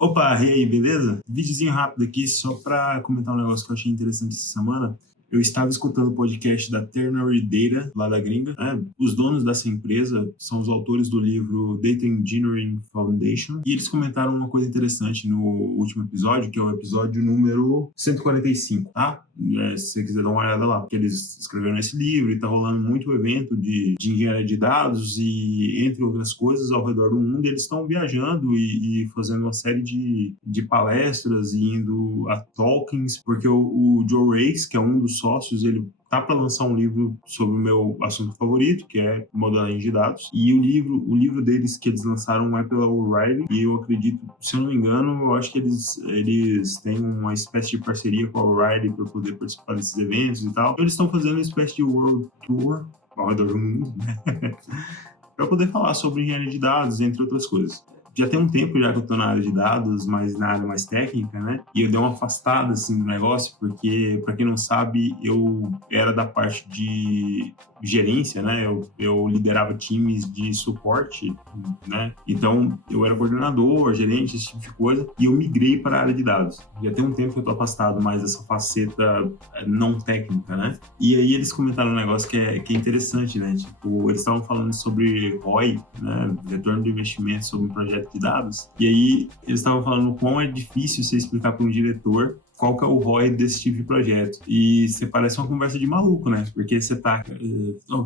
Opa, e aí, beleza? Videozinho rápido aqui, só para comentar um negócio que eu achei interessante essa semana. Eu estava escutando o podcast da Ternary Data, lá da gringa, né? Os donos dessa empresa são os autores do livro Data Engineering Foundation, e eles comentaram uma coisa interessante no último episódio, que é o episódio número 145, tá? Se você quiser dar uma olhada lá, porque eles escreveram esse livro e tá rolando muito evento de engenharia de dados e, entre outras coisas, ao redor do mundo, eles estão viajando e fazendo uma série de palestras e indo a talkings, porque o Joe Rakes, que é um dos sócios, ele tá para lançar um livro sobre o meu assunto favorito, que é modelagem de dados. E o livro deles que eles lançaram é pela O'Reilly, e eu acredito, se eu não me engano, eu acho que eles têm uma espécie de parceria com a O'Reilly para poder participar desses eventos e tal. Então, eles estão fazendo uma espécie de World Tour ao redor do mundo, né? para poder falar sobre engenharia de dados, entre outras coisas. Já tem um tempo já que eu estou na área de dados, mas na área mais técnica, né? E eu dei uma afastada, assim, do negócio, porque, para quem não sabe, eu era da parte de gerência, né? Eu liderava times de suporte, né? Então, eu era coordenador, gerente, esse tipo de coisa, e eu migrei para a área de dados. Já tem um tempo que eu estou afastado mais dessa faceta não técnica, né? E aí eles comentaram um negócio que é interessante, né? Tipo, eles estavam falando sobre ROI, né? Retorno de investimento sobre um projeto de dados, e aí eles estavam falando quão é difícil você explicar para um diretor qual que é o ROI desse tipo de projeto. E você parece uma conversa de maluco, né? Porque você tá...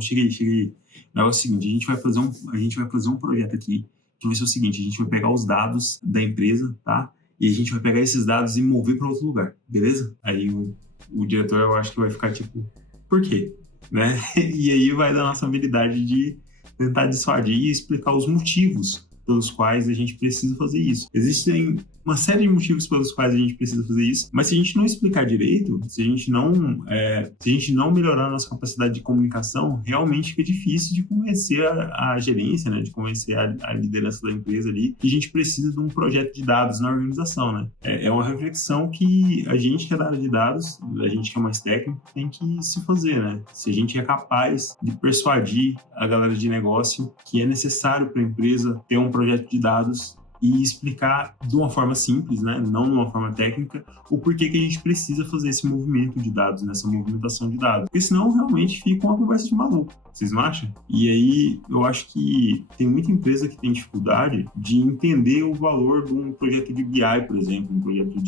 Chega aí. O negócio é o seguinte, a gente vai fazer um projeto aqui, que vai ser o seguinte, a gente vai pegar os dados da empresa, tá? E a gente vai pegar esses dados e mover para outro lugar, beleza? Aí o diretor, eu acho que vai ficar tipo, por quê? Né? E aí vai da nossa habilidade de tentar dissuadir e explicar os motivos pelos quais a gente precisa fazer isso. Existem uma série de motivos pelos quais a gente precisa fazer isso, mas se a gente não explicar direito, se a gente não melhorar a nossa capacidade de comunicação, realmente fica difícil de convencer a gerência, né, de convencer a liderança da empresa ali, que a gente precisa de um projeto de dados na organização, né? É uma reflexão que a gente que é da área de dados, a gente que é mais técnico, tem que se fazer, né? Se a gente é capaz de persuadir a galera de negócio que é necessário para a empresa ter um projeto de dados e explicar de uma forma simples, né, não de uma forma técnica, o porquê que a gente precisa fazer esse movimento de dados, nessa movimentação de dados. Porque senão realmente fica uma conversa de maluco. Vocês não acham? E aí eu acho que tem muita empresa que tem dificuldade de entender o valor de um projeto de BI, por exemplo, um projeto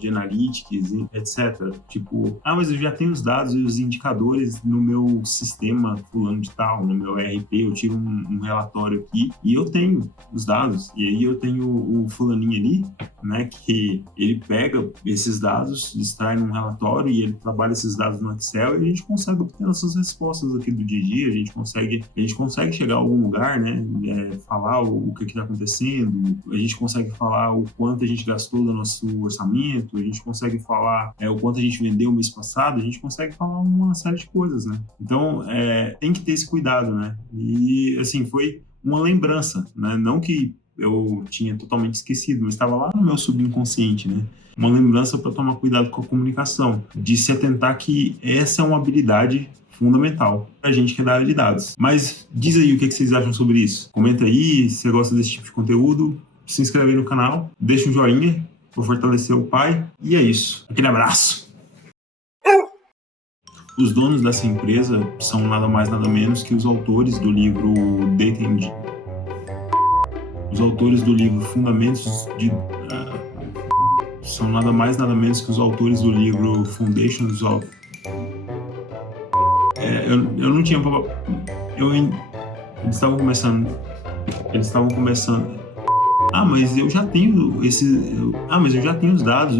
de analytics, etc. Tipo, mas eu já tenho os dados e os indicadores no meu sistema fulano de tal, no meu ERP, eu tiro um relatório aqui e eu tenho os dados. E aí eu tenho o fulaninho ali, né, que ele pega esses dados, extrai num relatório e ele trabalha esses dados no Excel e a gente consegue obter nossas respostas aqui do dia a dia, a gente consegue chegar a algum lugar, né, falar o que está acontecendo, a gente consegue falar o quanto a gente gastou do nosso orçamento, a gente consegue falar o quanto a gente vendeu o mês passado, a gente consegue falar uma série de coisas, né? Então, tem que ter esse cuidado, né? E, assim, foi uma lembrança, né? Não que eu tinha totalmente esquecido, mas estava lá no meu subconsciente, né? Uma lembrança para tomar cuidado com a comunicação, de se atentar que essa é uma habilidade fundamental para a gente que é da área de dados. Mas diz aí o que vocês acham sobre isso. Comenta aí se você gosta desse tipo de conteúdo, se inscreve aí no canal, deixa um joinha para fortalecer o pai, e é isso. Aquele abraço! Os donos dessa empresa são nada mais nada menos que os autores do livro Data Engineering. Os autores do livro Fundamentos de... são nada mais nada menos que os autores do livro Foundations of... eu não tinha... Eles estavam começando... mas eu já tenho os dados...